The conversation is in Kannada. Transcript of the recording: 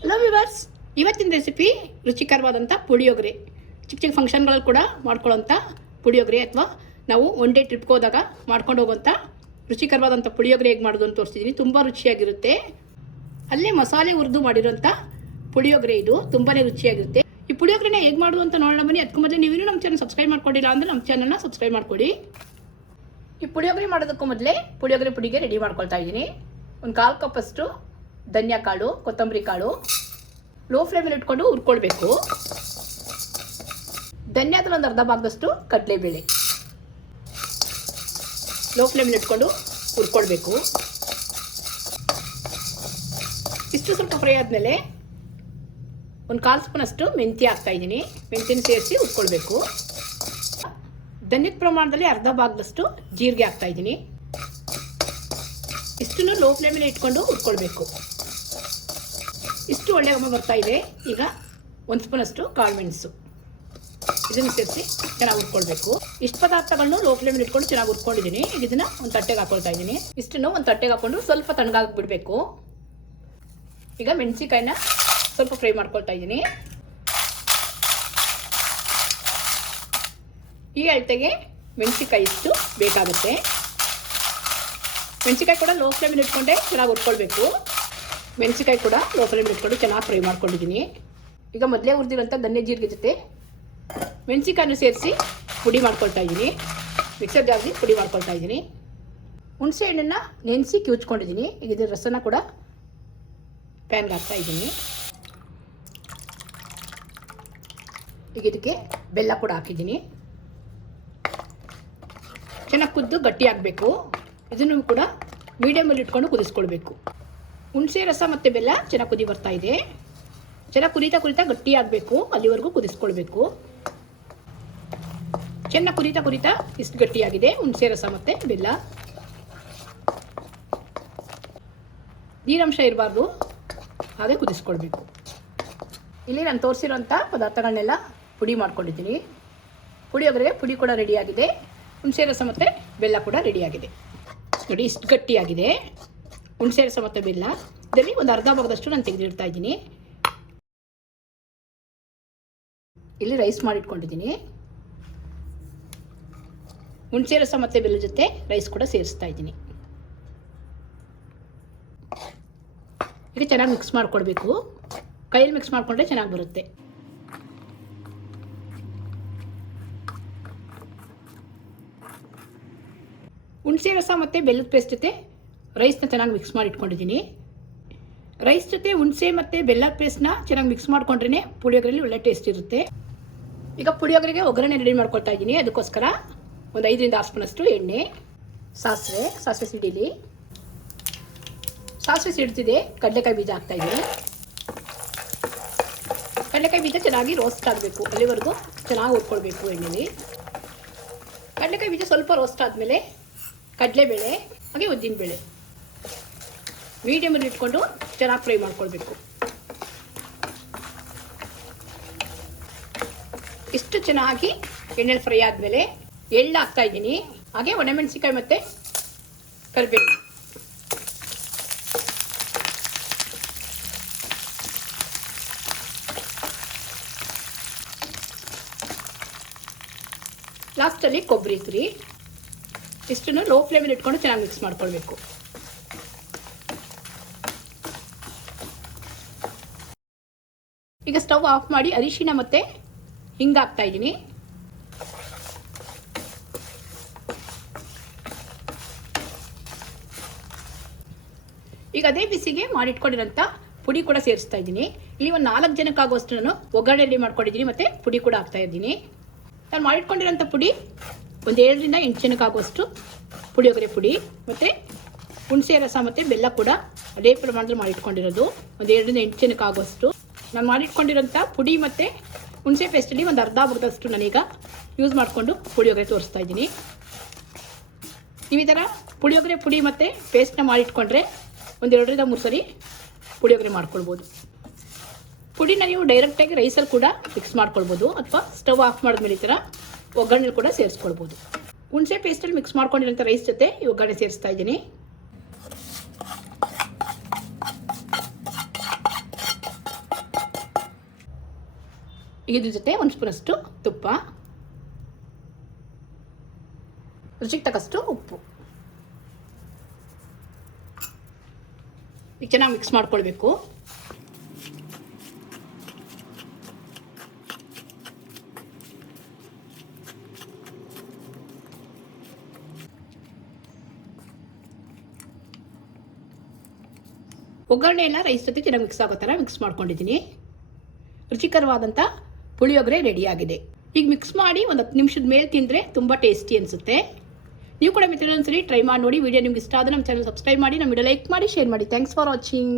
ಹಲೋ ವಿವರ್ಸ್ ಇವತ್ತಿನ ರೆಸಿಪಿ ರುಚಿಕರವಾದಂಥ ಪುಳಿಯೋಗರೆ. ಚಿಕ್ಕ ಚಿಕ್ಕ ಫಂಕ್ಷನ್ಗಳಲ್ಲಿ ಕೂಡ ಮಾಡ್ಕೊಳ್ಳೋಂಥ ಪುಳಿಯೋಗರೆ ಅಥವಾ ನಾವು ಒನ್ ಡೇ ಟ್ರಿಪ್ಗೆ ಹೋದಾಗ ಮಾಡ್ಕೊಂಡು ಹೋಗುವಂಥ ರುಚಿಕರವಾದಂಥ ಪುಳಿಯೋಗರೆ ಹೇಗೆ ಮಾಡೋದು ಅಂತ ತೋರಿಸ್ತಿದ್ದೀನಿ ತುಂಬ ರುಚಿಯಾಗಿರುತ್ತೆ. ಅಲ್ಲೇ ಮಸಾಲೆ ಹುರಿದು ಮಾಡಿರೋಂಥ ಪುಳಿಯೋಗರೆ ಇದು ತುಂಬಾ ರುಚಿಯಾಗಿರುತ್ತೆ. ಈ ಪುಳಿಯೋಗರೆನ ಹೇಗೆ ಮಾಡೋದು ಅಂತ ನೋಡೋಣ ಬನ್ನಿ. ಅದಕ್ಕೂ ಮೊದಲು ನೀವೇನು ನಮ್ಮ ಚಾನಲ್ ಸಬ್ಸ್ಕ್ರೈಬ್ ಮಾಡ್ಕೊಂಡಿಲ್ಲ ಅಂದರೆ ನಮ್ಮ ಚಾನಲ್ನ ಸಬ್ಸ್ಕ್ರೈಬ್ ಮಾಡ್ಕೊಡಿ. ಈ ಪುಳಿಯೋಗರೆ ಮಾಡೋದಕ್ಕೂ ಮೊದಲೇ ಪುಳಿಯೋಗರೆ ಪುಡಿಗೆ ರೆಡಿ ಮಾಡ್ಕೊಳ್ತಾ ಇದ್ದೀನಿ. ಒಂದು ಕಾಲು ಕಪ್ಪಷ್ಟು ಧನಿಯಾ ಕಾಳು, ಕೊತ್ತಂಬರಿ ಕಾಳು. ಲೋ ಫ್ಲೇಮಲ್ಲಿ ಇಟ್ಕೊಂಡು ಹುರ್ಕೊಳ್ಬೇಕು. ಧನ್ಯಾದಲ್ಲಿ ಒಂದು ಅರ್ಧ ಭಾಗದಷ್ಟು ಕಡಲೆಬೇಳೆ. ಲೋ ಫ್ಲೇಮಲ್ಲಿ ಇಟ್ಕೊಂಡು ಹುರ್ಕೊಳ್ಬೇಕು. ಇಷ್ಟು ಸ್ವಲ್ಪ ಫ್ರೈ ಆದಮೇಲೆ ಒಂದು ಕಾಲು ಸ್ಪೂನಷ್ಟು ಮೆಂತ್ಯ ಹಾಕ್ತಾ ಇದ್ದೀನಿ. ಮೆಂತ್ಯನ ಸೇರಿಸಿ ಹುರ್ಕೊಳ್ಬೇಕು. ಧನ್ಯದ ಪ್ರಮಾಣದಲ್ಲಿ ಅರ್ಧ ಭಾಗದಷ್ಟು ಜೀರಿಗೆ ಹಾಕ್ತಾ ಇದ್ದೀನಿ. ಇಷ್ಟನ್ನು ಲೋ ಫ್ಲೇಮಲ್ಲಿ ಇಟ್ಕೊಂಡು ಹುರ್ಕೊಳ್ಬೇಕು. ಇಷ್ಟು ಒಳ್ಳೆ ಘಮ ಬರ್ತಾ ಇದೆ. ಈಗ ಒಂದು ಸ್ಪೂನಷ್ಟು ಕಾಳು ಮೆಣಸು. ಇದನ್ನು ಸೇರಿಸಿ ಚೆನ್ನಾಗಿ ಹುರ್ಕೊಳ್ಬೇಕು. ಇಷ್ಟು ಪದಾರ್ಥಗಳನ್ನು ಲೋ ಫ್ಲೇಮಲ್ಲಿ ಇಟ್ಕೊಂಡು ಚೆನ್ನಾಗಿ ಹುರ್ಕೊಂಡಿದ್ದೀನಿ. ಈಗ ಇದನ್ನು ಒಂದು ತಟ್ಟೆಗೆ ಹಾಕೊಳ್ತಾ ಇದ್ದೀನಿ. ಇಷ್ಟನ್ನು ಒಂದು ತಟ್ಟೆಗೆ ಹಾಕೊಂಡು ಸ್ವಲ್ಪ ತಣ್ಣಗಾಗಿ ಬಿಡಬೇಕು ಈಗ ಮೆಣಸಿಕಾಯಿನ ಸ್ವಲ್ಪ ಫ್ರೈ ಮಾಡ್ಕೊಳ್ತಾ ಇದ್ದೀನಿ. ಈ ಅಳತೆಗೆ ಮೆಣಸಿಕಾಯಿ ಇಷ್ಟು ಬೇಕಾಗುತ್ತೆ. ಮೆಣಸಿಕಾಯಿ ಕೂಡ ಲೋ ಫ್ಲೇಮಲ್ಲಿ ಇಟ್ಕೊಂಡೆ ಚೆನ್ನಾಗಿ ಹುರ್ಕೊಳ್ಬೇಕು. ಮೆಣಸಿಕಾಯಿ ಕೂಡ ಲೋ ಬಿಟ್ಕೊಂಡು ಚೆನ್ನಾಗಿ ಫ್ರೈ ಮಾಡ್ಕೊಂಡಿದ್ದೀನಿ. ಈಗ ಮೊದಲೇ ಹುರಿದಿರೋಂಥ ಧನ್ಯ ಜೀರಿಗೆ ಜೊತೆ ಮೆಣಸಿಕಾಯನ್ನು ಸೇರಿಸಿ ಪುಡಿ ಮಾಡ್ಕೊಳ್ತಾ ಇದ್ದೀನಿ. ಮಿಕ್ಸರ್ ಜಾರ್ಗೆ ಪುಡಿ ಮಾಡ್ಕೊಳ್ತಾ ಇದ್ದೀನಿ. ಹುಣಸೆ ಹಣ್ಣನ್ನು ನೆನೆಸಿ ಕಿವುಚ್ಕೊಂಡಿದ್ದೀನಿ. ಈಗ ಇದರ ರಸನ ಕೂಡ ಪ್ಯಾನ್ಗೆ ಹಾಕ್ತಾ ಇದ್ದೀನಿ. ಈಗ ಇದಕ್ಕೆ ಬೆಲ್ಲ ಕೂಡ ಹಾಕಿದ್ದೀನಿ. ಚೆನ್ನಾಗಿ ಕುದ್ದು ಗಟ್ಟಿ ಆಗಬೇಕು. ಇದನ್ನು ಕೂಡ ಮೀಡಿಯಮಲ್ಲಿ ಇಟ್ಕೊಂಡು ಕುದಿಸ್ಕೊಳ್ಬೇಕು. ಹುಣಸೆ ರಸ ಮತ್ತು ಬೆಲ್ಲ ಚೆನ್ನಾಗಿ ಕುದಿ ಬರ್ತಾ ಇದೆ. ಚೆನ್ನಾಗಿ ಕುದಿತಾ ಕುದೀತಾ ಗಟ್ಟಿ ಆಗಬೇಕು ಅಲ್ಲಿವರೆಗೂ ಕುದಿಸ್ಕೊಳ್ಬೇಕು. ಚೆನ್ನಾಗಿ ಕುದಿತಾ ಕುದೀತಾ ಇಷ್ಟು ಗಟ್ಟಿಯಾಗಿದೆ ಹುಣಸೆ ರಸ ಮತ್ತು ಬೆಲ್ಲ. ನೀರಂಶ ಇರಬಾರ್ದು. ಹಾಗೆ ಕುದಿಸ್ಕೊಳ್ಬೇಕು. ಇಲ್ಲಿ ನಾನು ತೋರಿಸಿರೋಂಥ ಪದಾರ್ಥಗಳನ್ನೆಲ್ಲ ಪುಡಿ ಮಾಡ್ಕೊಂಡಿದ್ದೀನಿ. ಪುಳಿಯೋಗರೆ ಪುಡಿ ಕೂಡ ರೆಡಿಯಾಗಿದೆ. ಹುಣಸೆ ರಸ ಮತ್ತು ಬೆಲ್ಲ ಕೂಡ ರೆಡಿಯಾಗಿದೆ. ನೋಡಿ ಇಷ್ಟು ಗಟ್ಟಿಯಾಗಿದೆ. ಹುಣಸೆ ರಸ ಮತ್ತು ಬೆಲ್ಲ ಇದರಲ್ಲಿ ಒಂದು ಅರ್ಧ ಭಾಗದಷ್ಟು ನಾನು ತೆಗೆದಿಡ್ತಾ ಇದ್ದೀನಿ. ಇಲ್ಲಿ ರೈಸ್ ಮಾಡಿಟ್ಕೊಂಡಿದ್ದೀನಿ. ಹುಣಸೆ ರಸ ಮತ್ತು ಬೆಲ್ಲ ಜೊತೆ ರೈಸ್ ಕೂಡ ಸೇರಿಸ್ತಾ ಇದ್ದೀನಿ. ಈಗ ಚೆನ್ನಾಗಿ ಮಿಕ್ಸ್ ಮಾಡಿಕೊಡ್ಬೇಕು. ಕೈಯಲ್ಲಿ ಮಿಕ್ಸ್ ಮಾಡಿಕೊಂಡ್ರೆ ಚೆನ್ನಾಗಿ ಬರುತ್ತೆ. ಹುಣಸೆ ರಸ ಮತ್ತು ಬೆಲ್ಲದ ಪೇಸ್ಟ್ ಜೊತೆ ರೈಸ್ನ ಚೆನ್ನಾಗಿ ಮಿಕ್ಸ್ ಮಾಡಿ ಇಟ್ಕೊಂಡಿದ್ದೀನಿ. ರೈಸ್ ಜೊತೆ ಹುಣಸೆ ಮತ್ತು ಬೆಲ್ಲದ ಪೇಸ್ಟ್ನ ಚೆನ್ನಾಗಿ ಮಿಕ್ಸ್ ಮಾಡ್ಕೊಂಡ್ರೆ ಪುಳಿಯೋಗರೆಲಿ ಒಳ್ಳೆ ಟೇಸ್ಟ್ ಇರುತ್ತೆ. ಈಗ ಪುಳಿಯೋಗರೆಗೆ ಒಗ್ಗರಣೆ ರೆಡಿ ಮಾಡ್ಕೊಳ್ತಾ ಇದ್ದೀನಿ. ಅದಕ್ಕೋಸ್ಕರ ಒಂದು ಐದರಿಂದ ಆರು ಸ್ಪೂನಷ್ಟು ಎಣ್ಣೆ, ಸಾಸಿವೆ ಸಾಸಿವೆ ಸಿಡಿಲಿ. ಸಾಸಿವೆ ಸಿಡ್ತಿದೆ, ಕಡಲೆಕಾಯಿ ಬೀಜ ಹಾಕ್ತಾ ಇದ್ದೀನಿ. ಕಡಲೆಕಾಯಿ ಬೀಜ ಚೆನ್ನಾಗಿ ರೋಸ್ಟ್ ಆಗಬೇಕು, ಅಲ್ಲಿವರೆಗೂ ಚೆನ್ನಾಗಿ ಹುರ್ಕೊಳ್ಬೇಕು ಎಣ್ಣೆಲಿ. ಕಡಲೆಕಾಯಿ ಬೀಜ ಸ್ವಲ್ಪ ರೋಸ್ಟ್ ಆದಮೇಲೆ ಕಡಲೆಬೇಳೆ, ಹಾಗೆ ಉದ್ದಿನಬೇಳೆ. ಮೀಡಿಯಮಲ್ಲಿ ಇಟ್ಕೊಂಡು ಚೆನ್ನಾಗಿ ಫ್ರೈ ಮಾಡ್ಕೊಳ್ಬೇಕು. ಇಷ್ಟು ಚೆನ್ನಾಗಿ ಎಣ್ಣೆಲಿ ಫ್ರೈ ಆದಮೇಲೆ ಎಳ್ಳು ಹಾಕ್ತಾ ಇದ್ದೀನಿ. ಹಾಗೆ ಒಣಮೆಣಸಿಕಾಯಿ ಮತ್ತೆ ಕರಿಬೇಕು ಲಾಸ್ಟಲ್ಲಿ ಕೊಬ್ಬರಿ ತುರಿ ಇಷ್ಟನ್ನು ಲೋ ಫ್ಲೇಮಲ್ಲಿ ಇಟ್ಕೊಂಡು ಚೆನ್ನಾಗಿ ಮಿಕ್ಸ್ ಮಾಡ್ಕೊಳ್ಬೇಕು. ಈಗ ಸ್ಟವ್ ಆಫ್ ಮಾಡಿ ಅರಿಶಿನ ಮತ್ತು ಹಿಂಗೆ ಹಾಕ್ತಾ ಇದ್ದೀನಿ. ಈಗ ಅದೇ ಬಿಸಿಗೆ ಮಾಡಿಟ್ಕೊಂಡಿರೋಂಥ ಪುಡಿ ಕೂಡ ಸೇರಿಸ್ತಾ ಇದ್ದೀನಿ. ಇಲ್ಲಿ ಒಂದು ನಾಲ್ಕು ಜನಕ್ಕಾಗುವಷ್ಟು ನಾನು ಒಗ್ಗರಣೆ ರೆಡಿ ಮಾಡ್ಕೊಂಡಿದ್ದೀನಿ ಮತ್ತು ಪುಡಿ ಕೂಡ ಹಾಕ್ತಾ ಇದ್ದೀನಿ. ನಾನು ಮಾಡಿಟ್ಕೊಂಡಿರೋಂಥ ಪುಡಿ ಒಂದು ಏಳರಿಂದ ಎಂಟು ಜನಕ್ಕಾಗುವಷ್ಟು ಪುಳಿಯೋಗರೆ ಪುಡಿ ಮತ್ತು ಹುಣಸೆ ರಸ ಮತ್ತು ಬೆಲ್ಲ ಕೂಡ ಅದೇ ಪ್ರಮಾಣದಲ್ಲಿ ಮಾಡಿಟ್ಕೊಂಡಿರೋದು. ಒಂದು ಏಳರಿಂದ ಎಂಟು ಜನಕ್ಕಾಗುವಷ್ಟು ನಾನು ಮಾಡಿಟ್ಕೊಂಡಿರೋಂಥ ಪುಡಿ ಮತ್ತು ಹುಣಸೆ ಪೇಸ್ಟಲ್ಲಿ ಒಂದು ಅರ್ಧ ಬರ್ದಷ್ಟು ನಾನೀಗ ಯೂಸ್ ಮಾಡಿಕೊಂಡು ಪುಳಿಯೋಗರೆ ತೋರಿಸ್ತಾ ಇದ್ದೀನಿ. ನೀವು ಈ ಥರ ಪುಳಿಯೋಗರೆ ಪುಡಿ ಮತ್ತು ಪೇಸ್ಟ್ನ ಮಾಡಿಟ್ಕೊಂಡ್ರೆ ಒಂದು ಎರಡರಿಂದ ಮೂರು ಸರಿ ಪುಳಿಯೋಗರೆ ಮಾಡ್ಕೊಳ್ಬೋದು. ಪುಡಿನ ನೀವು ಡೈರೆಕ್ಟಾಗಿ ರೈಸಲ್ಲಿ ಕೂಡ ಮಿಕ್ಸ್ ಮಾಡ್ಕೊಳ್ಬೋದು ಅಥವಾ ಸ್ಟವ್ ಆಫ್ ಮಾಡಿದ್ಮೇಲೆ ಈ ಥರ ಒಗ್ಗರಣೆ ಕೂಡ ಸೇರಿಸ್ಕೊಳ್ಬೋದು. ಹುಣಸೆ ಪೇಸ್ಟಲ್ಲಿ ಮಿಕ್ಸ್ ಮಾಡ್ಕೊಂಡಿರೋಂಥ ರೈಸ್ ಜೊತೆ ಈ ಒಗ್ಗರಣೆ ಸೇರಿಸ್ತಾ ಇದ್ದೀನಿ. ಇದ್ರ ಜೊತೆ ಒಂದು ಸ್ಪೂನಷ್ಟು ತುಪ್ಪ. ರುಚಿಗೆ ತಕ್ಕಷ್ಟು ಉಪ್ಪು. ಈಗ ಚೆನ್ನಾಗಿ ಮಿಕ್ಸ್ ಮಾಡ್ಕೊಳ್ಬೇಕು. ಒಗ್ಗರಣೆ ಎಲ್ಲ ರೈಸ್ ಜೊತೆ ಚೆನ್ನಾಗಿ ಮಿಕ್ಸ್ ಆಗೋ ಥರ ಮಿಕ್ಸ್ ಮಾಡ್ಕೊಂಡಿದ್ದೀನಿ. ರುಚಿಕರವಾದಂಥ ಪುಳಿಯೋಗರೆ ರೆಡಿಯಾಗಿದೆ. ಈಗ ಮಿಕ್ಸ್ ಮಾಡಿ ಒಂದು ಹತ್ತು ನಿಮಿಷದ ಮೇಲೆ ತಿಂದರೆ ತುಂಬ ಟೇಸ್ಟಿ ಅನಿಸುತ್ತೆ. ನೀವು ಕೂಡ ಮಿತ್ರ ಒಂದ್ಸರಿ ಟ್ರೈ ಮಾಡಿ ನೋಡಿ. ವಿಡಿಯೋ ನಿಮ್ಗೆ ಇಷ್ಟ ಆದರೆ ನಮ್ಮ ಚಾನಲ್ ಸಬ್ಸ್ಕ್ರೈಬ್ ಮಾಡಿ. ನಮ್ಮ ವಿಡಿಯೋ ಲೈಕ್ ಮಾಡಿ ಶೇರ್ ಮಾಡಿ. Thanks for watching